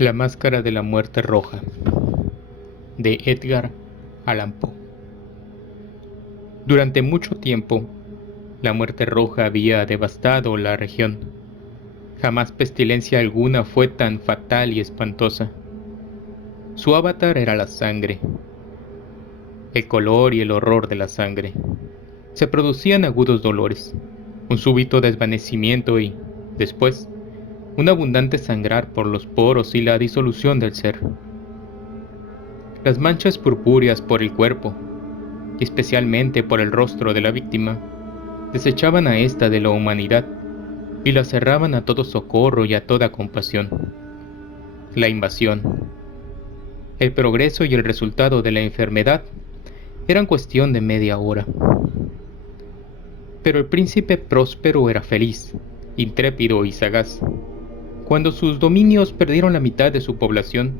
La máscara de la muerte roja, de Edgar Allan Poe. Durante mucho tiempo, la muerte roja había devastado la región. Jamás pestilencia alguna fue tan fatal y espantosa. Su avatar era la sangre, el color y el horror de la sangre. Se producían agudos dolores, un súbito desvanecimiento y, después, un abundante sangrar por los poros y la disolución del ser. Las manchas purpúreas por el cuerpo, y especialmente por el rostro de la víctima, desechaban a ésta de la humanidad y la cerraban a todo socorro y a toda compasión. La invasión, el progreso y el resultado de la enfermedad eran cuestión de media hora. Pero el príncipe próspero era feliz, intrépido y sagaz. Cuando sus dominios perdieron la mitad de su población,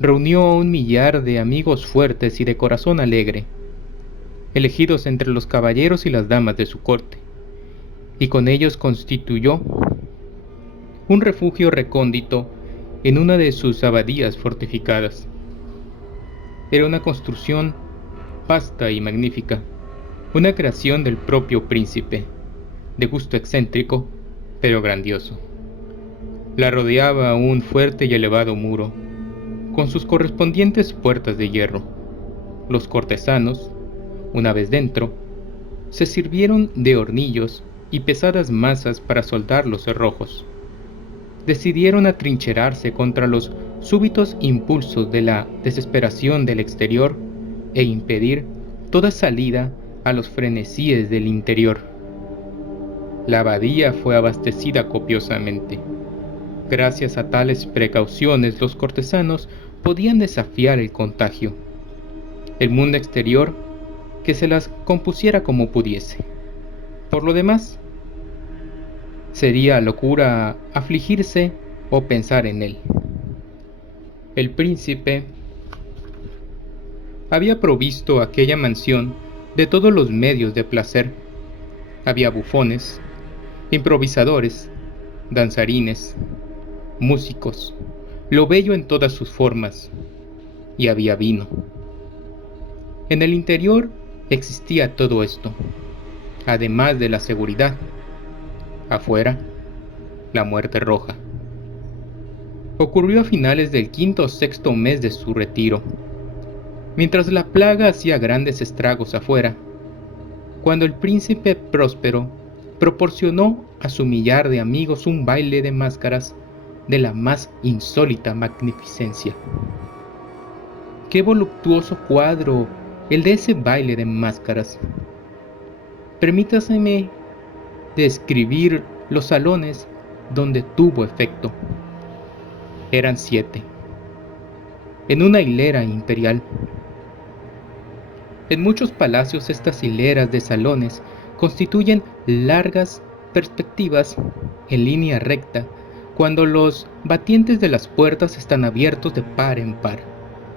reunió a 1 millar de amigos fuertes y de corazón alegre, elegidos entre los caballeros y las damas de su corte, y con ellos constituyó un refugio recóndito en una de sus abadías fortificadas. Era una construcción vasta y magnífica, una creación del propio príncipe, de gusto excéntrico, pero grandioso. La rodeaba un fuerte y elevado muro, con sus correspondientes puertas de hierro. Los cortesanos, una vez dentro, se sirvieron de hornillos y pesadas masas para soldar los cerrojos. Decidieron atrincherarse contra los súbitos impulsos de la desesperación del exterior e impedir toda salida a los frenesíes del interior. La abadía fue abastecida copiosamente. Gracias a tales precauciones, los cortesanos podían desafiar el contagio. El mundo exterior, que se las compusiera como pudiese. Por lo demás, sería locura afligirse o pensar en él. El príncipe había provisto aquella mansión de todos los medios de placer. Había bufones, improvisadores, danzarines, músicos, lo bello en todas sus formas, y había vino. En el interior existía todo esto, además de la seguridad. Afuera, la muerte roja. Ocurrió a finales del 5º o 6º mes de su retiro, mientras la plaga hacía grandes estragos afuera, cuando el príncipe próspero proporcionó a su 1 millar de amigos un baile de máscaras de la más insólita magnificencia. ¡Qué voluptuoso cuadro el de ese baile de máscaras! Permítaseme describir los salones donde tuvo efecto. Eran 7, en una hilera imperial. En muchos palacios estas hileras de salones constituyen largas perspectivas en línea recta cuando los batientes de las puertas están abiertos de par en par,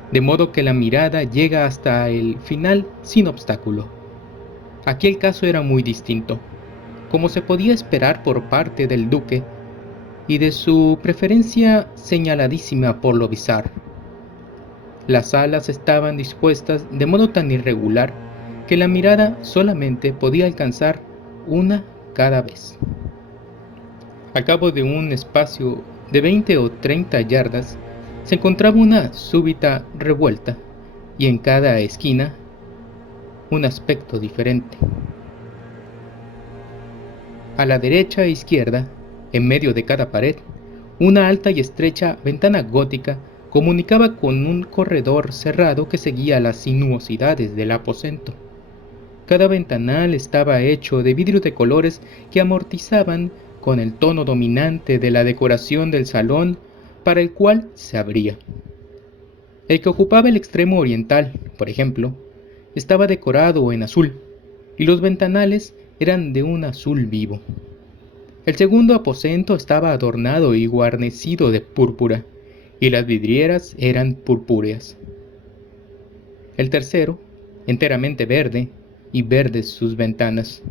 de modo que la mirada llega hasta el final sin obstáculo. Aquí el caso era muy distinto, como se podía esperar por parte del duque y de su preferencia señaladísima por lo bizarro. Las salas estaban dispuestas de modo tan irregular que la mirada solamente podía alcanzar una cada vez. Al cabo de un espacio de 20 o 30 yardas se encontraba una súbita revuelta y en cada esquina un aspecto diferente. A la derecha e izquierda, en medio de cada pared, una alta y estrecha ventana gótica comunicaba con un corredor cerrado que seguía las sinuosidades del aposento. Cada ventanal estaba hecho de vidrios de colores que amortizaban con el tono dominante de la decoración del salón para el cual se abría. El que ocupaba el extremo oriental, por ejemplo, estaba decorado en azul, y los ventanales eran de un azul vivo. El segundo aposento estaba adornado y guarnecido de púrpura, y las vidrieras eran purpúreas. El tercero, enteramente verde, y verdes sus ventanas.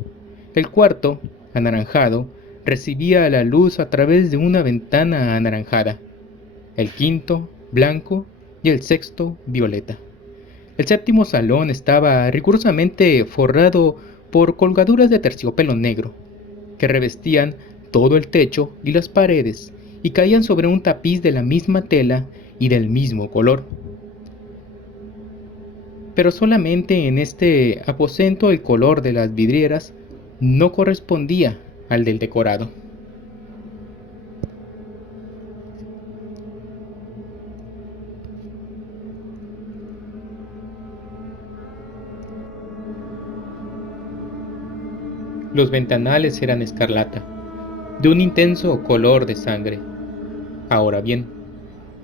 El cuarto, anaranjado, recibía la luz a través de una ventana anaranjada. el quinto blanco y el sexto violeta. El séptimo salón estaba rigurosamente forrado por colgaduras de terciopelo negro, que revestían todo el techo y las paredes y caían sobre un tapiz de la misma tela y del mismo color. Pero solamente en este aposento el color de las vidrieras no correspondía al del decorado. Los ventanales eran escarlata, de un intenso color de sangre. Ahora bien,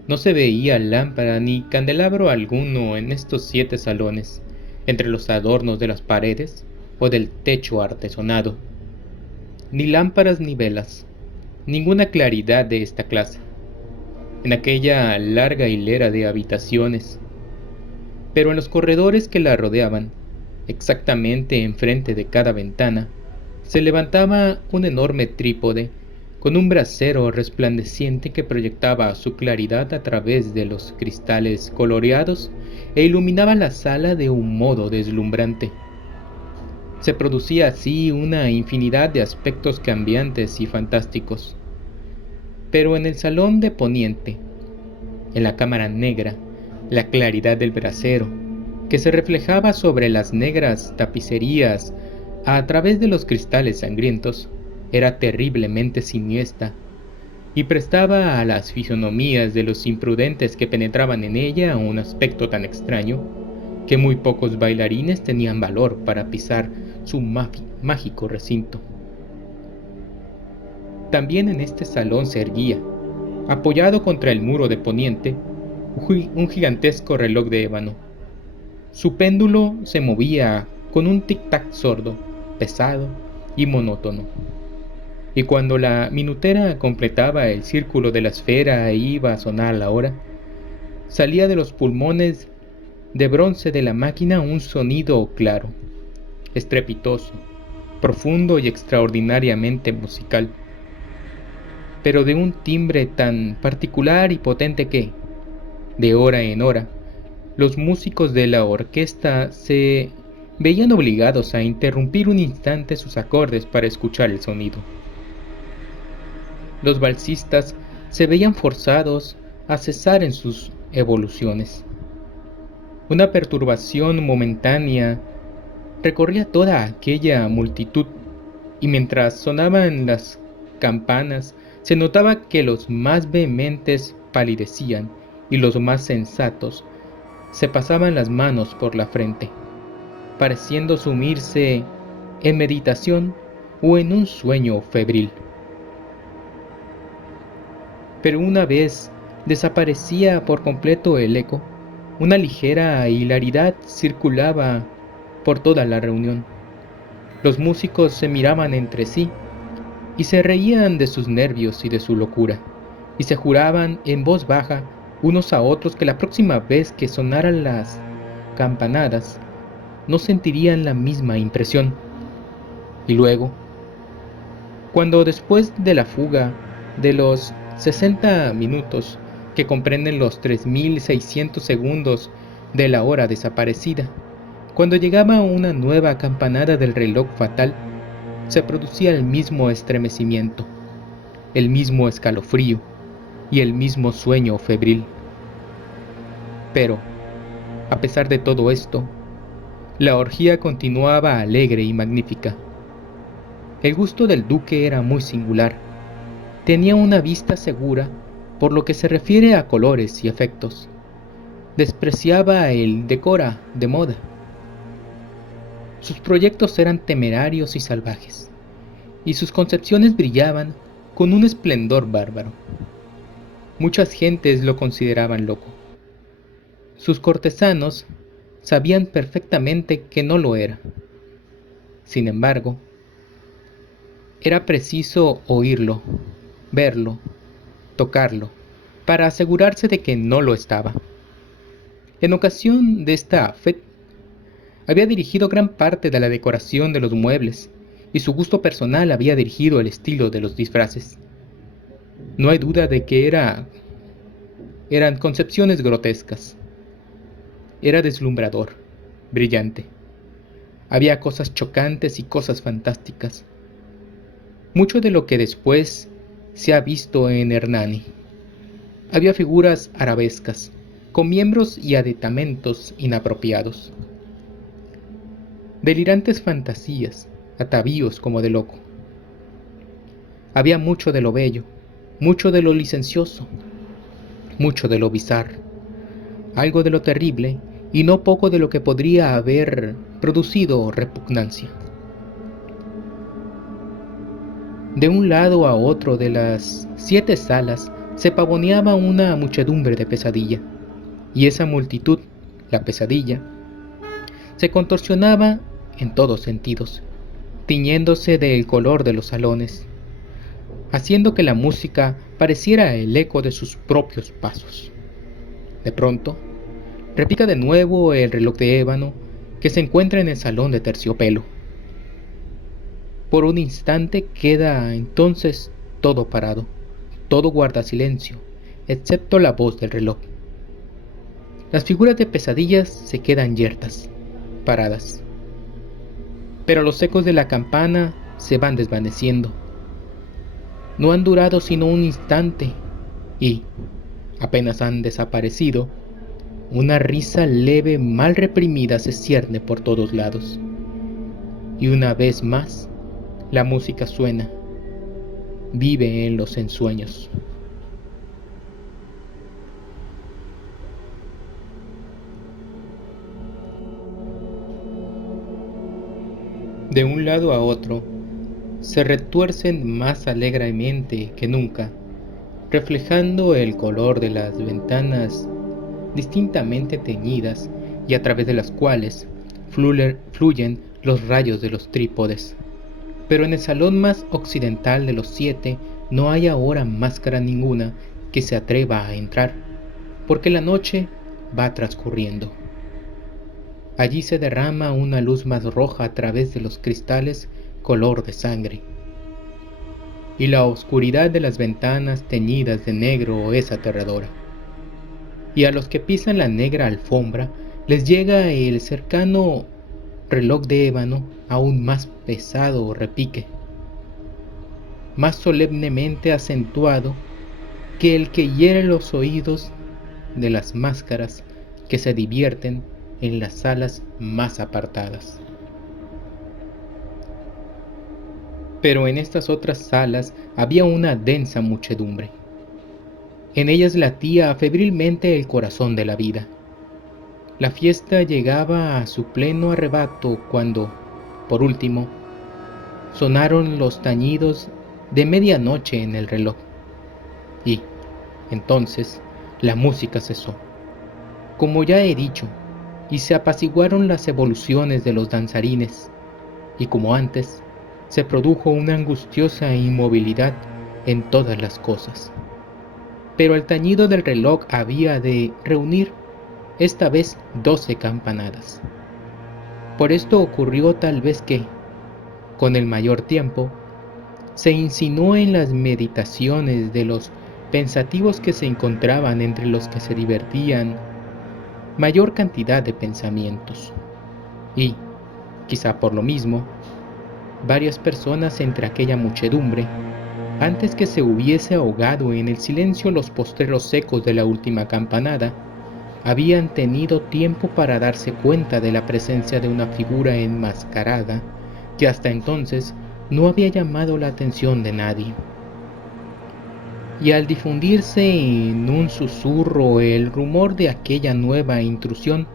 no se veía lámpara ni candelabro alguno en estos 7 salones, entre los adornos de las paredes o del techo artesonado. Ni lámparas ni velas, ninguna claridad de esta clase, en aquella larga hilera de habitaciones. Pero en los corredores que la rodeaban, exactamente enfrente de cada ventana, se levantaba un enorme trípode con un brasero resplandeciente que proyectaba su claridad a través de los cristales coloreados e iluminaba la sala de un modo deslumbrante. Se producía así una infinidad de aspectos cambiantes y fantásticos. Pero en el salón de poniente, en la cámara negra, la claridad del brasero, que se reflejaba sobre las negras tapicerías a través de los cristales sangrientos, era terriblemente siniestra y prestaba a las fisonomías de los imprudentes que penetraban en ella un aspecto tan extraño que muy pocos bailarines tenían valor para pisar su mágico recinto. También en este salón se erguía, apoyado contra el muro de poniente, un gigantesco reloj de ébano. Su péndulo se movía con un tic-tac sordo, pesado y monótono. Y cuando la minutera completaba el círculo de la esfera e iba a sonar la hora, salía de los pulmones de bronce de la máquina un sonido claro, estrepitoso, profundo y extraordinariamente musical, pero de un timbre tan particular y potente que, de hora en hora, los músicos de la orquesta se veían obligados a interrumpir un instante sus acordes para escuchar el sonido. Los balsistas se veían forzados a cesar en sus evoluciones. Una perturbación momentánea recorría toda aquella multitud, y mientras sonaban las campanas, se notaba que los más vehementes palidecían y los más sensatos se pasaban las manos por la frente, pareciendo sumirse en meditación o en un sueño febril. Pero una vez desaparecía por completo el eco, una ligera hilaridad circulaba por toda la reunión. Los músicos se miraban entre sí y se reían de sus nervios y de su locura, y se juraban en voz baja unos a otros que la próxima vez que sonaran las campanadas no sentirían la misma impresión. Y luego, cuando después de la fuga de los 60 minutos que comprenden los 3600 segundos de la hora desaparecida, cuando llegaba una nueva campanada del reloj fatal, se producía el mismo estremecimiento, el mismo escalofrío y el mismo sueño febril. Pero, a pesar de todo esto, la orgía continuaba alegre y magnífica. El gusto del duque era muy singular. Tenía una vista segura por lo que se refiere a colores y efectos. Despreciaba el decora de moda. Sus proyectos eran temerarios y salvajes, y sus concepciones brillaban con un esplendor bárbaro. Muchas gentes lo consideraban loco. Sus cortesanos sabían perfectamente que no lo era. Sin embargo, era preciso oírlo, verlo, tocarlo, para asegurarse de que no lo estaba. En ocasión de esta fête, había dirigido gran parte de la decoración de los muebles, y su gusto personal había dirigido el estilo de los disfraces. No hay duda de que era eran concepciones grotescas. Era deslumbrador, brillante. Había cosas chocantes y cosas fantásticas. Mucho de lo que después se ha visto en Hernani. Había figuras arabescas, con miembros y aditamentos inapropiados. Delirantes fantasías, atavíos como de loco. Había mucho de lo bello, mucho de lo licencioso, mucho de lo bizarro, algo de lo terrible y no poco de lo que podría haber producido repugnancia. De un lado a otro de las 7 salas se pavoneaba una muchedumbre de pesadilla, y esa multitud, la pesadilla, se contorsionaba en todos sentidos, tiñéndose del color de los salones, haciendo que la música pareciera el eco de sus propios pasos. De pronto, repica de nuevo el reloj de ébano que se encuentra en el salón de terciopelo. Por un instante queda entonces todo parado, todo guarda silencio, excepto la voz del reloj. Las figuras de pesadillas se quedan yertas, paradas. Pero los ecos de la campana se van desvaneciendo. No han durado sino un instante y, apenas han desaparecido, una risa leve mal reprimida se cierne por todos lados. Y una vez más, la música suena, vive en los ensueños. De un lado a otro, se retuercen más alegremente que nunca, reflejando el color de las ventanas distintamente teñidas y a través de las cuales fluyen los rayos de los trípodes. Pero en el salón más occidental de los 7 no hay ahora máscara ninguna que se atreva a entrar, porque la noche va transcurriendo. Allí se derrama una luz más roja a través de los cristales color de sangre, y la oscuridad de las ventanas teñidas de negro es aterradora. Y a los que pisan la negra alfombra les llega el cercano reloj de ébano aún más pesado repique, más solemnemente acentuado que el que hiere los oídos de las máscaras que se divierten en las salas más apartadas. Pero en estas otras salas había una densa muchedumbre. En ellas latía febrilmente el corazón de la vida. La fiesta llegaba a su pleno arrebato cuando, por último, sonaron los tañidos de medianoche en el reloj. Y, entonces, la música cesó, como ya he dicho, y se apaciguaron las evoluciones de los danzarines, y como antes, se produjo una angustiosa inmovilidad en todas las cosas. Pero el tañido del reloj había de reunir esta vez 12 campanadas. Por esto ocurrió tal vez que, con el mayor tiempo, se insinuó en las meditaciones de los pensativos que se encontraban entre los que se divertían mayor cantidad de pensamientos. Y, quizá por lo mismo, varias personas entre aquella muchedumbre, antes que se hubiese ahogado en el silencio los postreros ecos de la última campanada, habían tenido tiempo para darse cuenta de la presencia de una figura enmascarada que hasta entonces no había llamado la atención de nadie. Y al difundirse en un susurro el rumor de aquella nueva intrusión,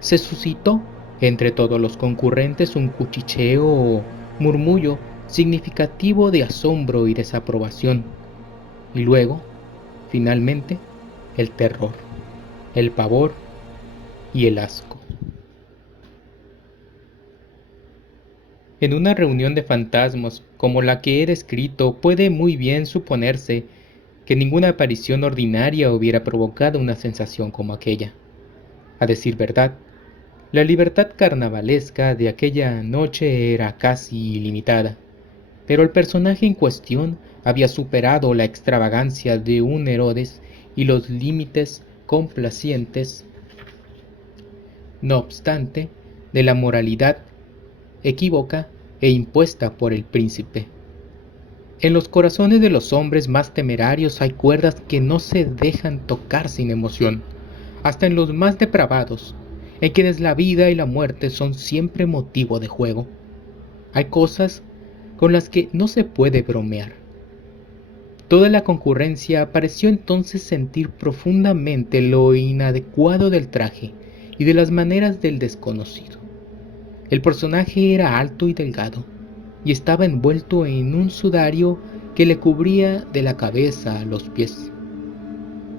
se suscitó entre todos los concurrentes un cuchicheo o murmullo significativo de asombro y desaprobación, y luego, finalmente, el terror, el pavor y el asco. En una reunión de fantasmas como la que he descrito, puede muy bien suponerse que ninguna aparición ordinaria hubiera provocado una sensación como aquella. A decir verdad, la libertad carnavalesca de aquella noche era casi ilimitada, pero el personaje en cuestión había superado la extravagancia de un Herodes y los límites complacientes, no obstante, de la moralidad equívoca e impuesta por el príncipe. En los corazones de los hombres más temerarios hay cuerdas que no se dejan tocar sin emoción, hasta en los más depravados, en quienes la vida y la muerte son siempre motivo de juego. Hay cosas con las que no se puede bromear. Toda la concurrencia pareció entonces sentir profundamente lo inadecuado del traje y de las maneras del desconocido. El personaje era alto y delgado, y estaba envuelto en un sudario que le cubría de la cabeza a los pies.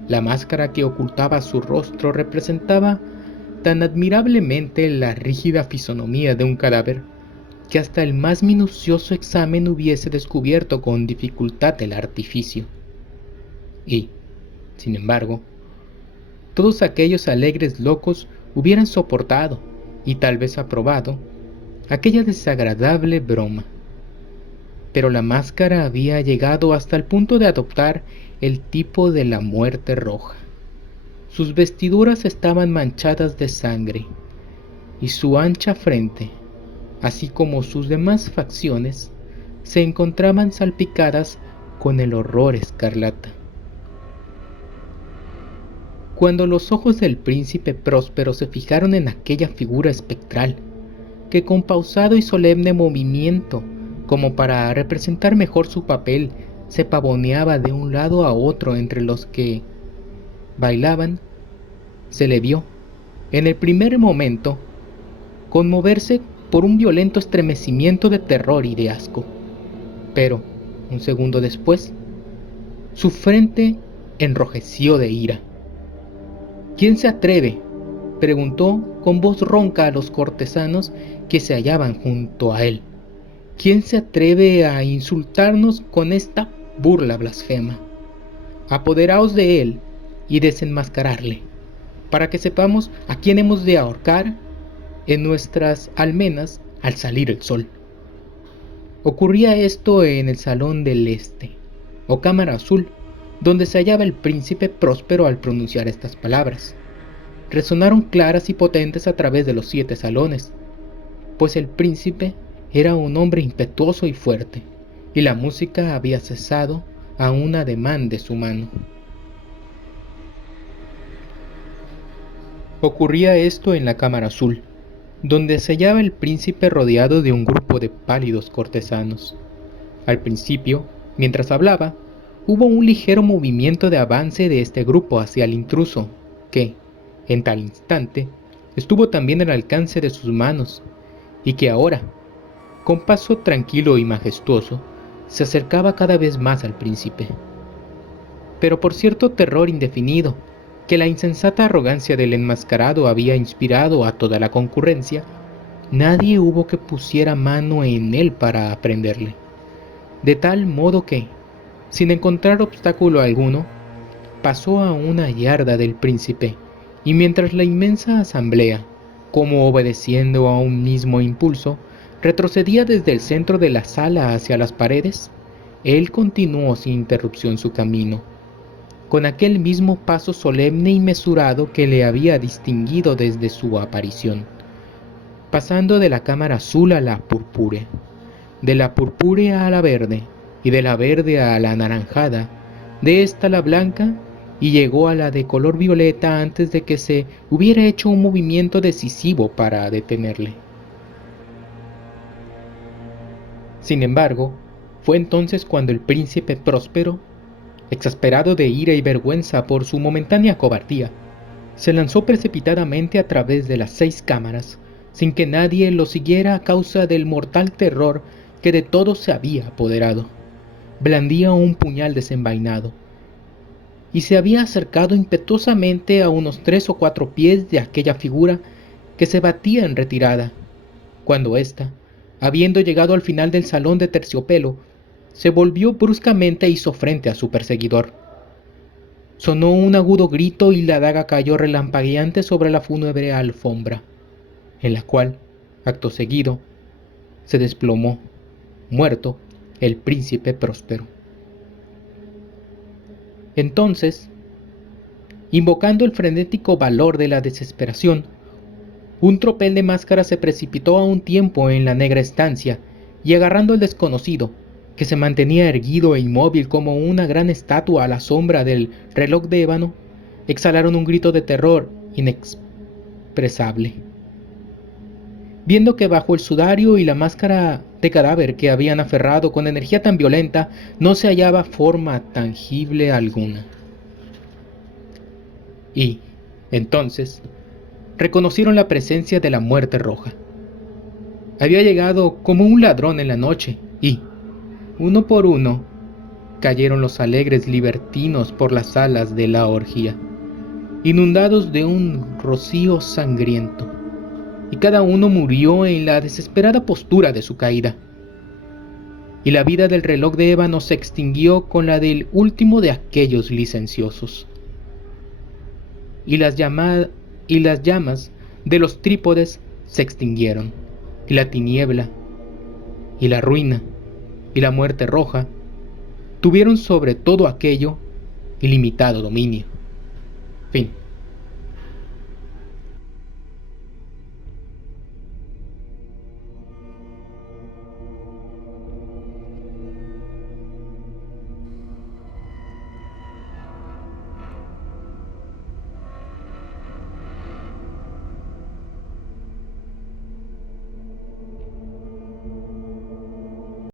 La máscara que ocultaba su rostro representaba tan admirablemente la rígida fisonomía de un cadáver que hasta el más minucioso examen hubiese descubierto con dificultad el artificio. Y, sin embargo, todos aquellos alegres locos hubieran soportado, y tal vez aprobado, aquella desagradable broma. Pero la máscara había llegado hasta el punto de adoptar el tipo de la muerte roja. Sus vestiduras estaban manchadas de sangre, y su ancha frente, así como sus demás facciones, se encontraban salpicadas con el horror escarlata. Cuando los ojos del príncipe Próspero se fijaron en aquella figura espectral, que con pausado y solemne movimiento, como para representar mejor su papel, se pavoneaba de un lado a otro entre los que bailaban, se le vio, en el primer momento, conmoverse por un violento estremecimiento de terror y de asco. Pero, un segundo después, su frente enrojeció de ira. ¿Quién se atreve?, preguntó con voz ronca a los cortesanos que se hallaban junto a él. ¿Quién se atreve a insultarnos con esta burla blasfema? Apoderaos de él y desenmascararle, para que sepamos a quién hemos de ahorcar en nuestras almenas al salir el sol. Ocurría esto en el salón del este, o cámara azul, donde se hallaba el príncipe Próspero. Al pronunciar estas palabras, resonaron claras y potentes a través de los 7 salones, pues el príncipe era un hombre impetuoso y fuerte, y la música había cesado a un ademán de su mano. Ocurría esto en la cámara azul, donde se hallaba el príncipe rodeado de un grupo de pálidos cortesanos. Al principio, mientras hablaba, hubo un ligero movimiento de avance de este grupo hacia el intruso, que, en tal instante, estuvo también al alcance de sus manos, y que ahora, con paso tranquilo y majestuoso, se acercaba cada vez más al príncipe. Pero por cierto terror indefinido, que la insensata arrogancia del enmascarado había inspirado a toda la concurrencia, nadie hubo que pusiera mano en él para prenderle, de tal modo que, sin encontrar obstáculo alguno, pasó a una yarda del príncipe, y mientras la inmensa asamblea, como obedeciendo a un mismo impulso, retrocedía desde el centro de la sala hacia las paredes, él continuó sin interrupción su camino, con aquel mismo paso solemne y mesurado que le había distinguido desde su aparición, pasando de la cámara azul a la purpúrea, de la purpúrea a la verde, y de la verde a la anaranjada, de esta a la blanca, y llegó a la de color violeta antes de que se hubiera hecho un movimiento decisivo para detenerle. Sin embargo, fue entonces cuando el príncipe Próspero, exasperado de ira y vergüenza por su momentánea cobardía, se lanzó precipitadamente a través de las 6 cámaras, sin que nadie lo siguiera a causa del mortal terror que de todos se había apoderado. Blandía un puñal desenvainado, y se había acercado impetuosamente a unos 3 o 4 pies de aquella figura que se batía en retirada, cuando ésta, habiendo llegado al final del salón de terciopelo, se volvió bruscamente e hizo frente a su perseguidor. Sonó un agudo grito y la daga cayó relampagueante sobre la fúnebre alfombra, en la cual, acto seguido, se desplomó, muerto, el príncipe Próspero. Entonces, Invocando el frenético valor de la desesperación, un tropel de máscaras se precipitó a un tiempo en la negra estancia y agarrando al desconocido, que se mantenía erguido e inmóvil como una gran estatua a la sombra del reloj de ébano, exhalaron un grito de terror inexpresable. Viendo que bajo el sudario y la máscara de cadáver que habían aferrado con energía tan violenta no se hallaba forma tangible alguna. Y, entonces, reconocieron la presencia de la muerte roja. Había llegado como un ladrón en la noche y, uno por uno, cayeron los alegres libertinos por las alas de la orgía, inundados de un rocío sangriento, y cada uno murió en la desesperada postura de su caída. Y la vida del reloj de ébano se extinguió con la del último de aquellos licenciosos. Y las llamas de los trípodes se extinguieron, y la tiniebla, y la ruina, y la muerte roja tuvieron sobre todo aquello ilimitado dominio.